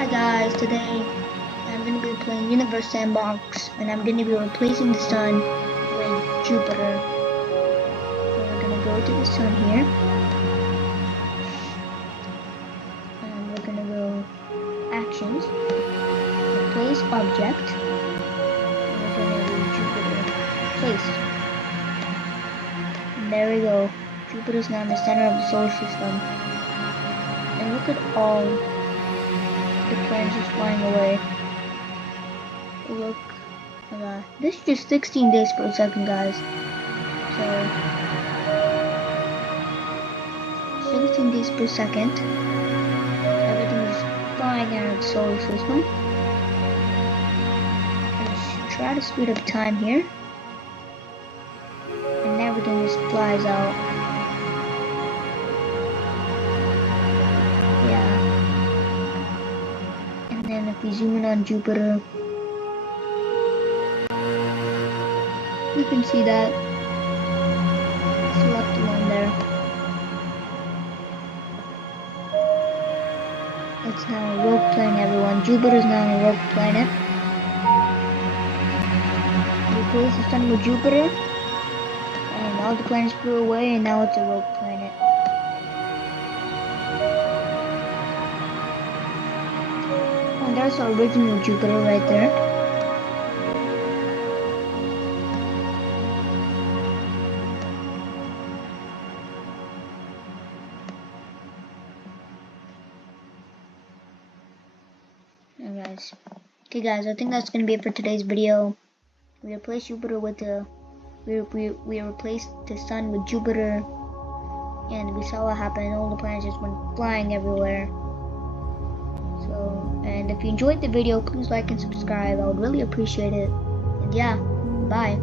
Hi guys, today I'm going to be playing Universe Sandbox and I'm going to be replacing the sun with Jupiter. So we're going to go to the sun here and we're going to go actions, replace object, and we're going to do Jupiter placed. And there we go, Jupiter's now in the center of the solar system. And look at all the planets just flying away. Look. This is just 16 days per second, guys. So 16 days per second. Everything is flying out of the solar system. Let's try to speed up time here. And everything just flies out. Yeah. And then if we zoom in on Jupiter, you can see that it's left alone there. It's now a rogue planet, everyone. Jupiter's now a rogue planet. Replace the sun with Jupiter, and all the planets flew away, and now it's a rogue planet. And there's our original Jupiter right there. Okay guys, I think that's gonna be it for today's video. We replaced Jupiter with the we replaced the sun with Jupiter, and we saw what happened. All the planets just went flying everywhere. So, and if you enjoyed the video, please like and subscribe. I would really appreciate it. And yeah, bye.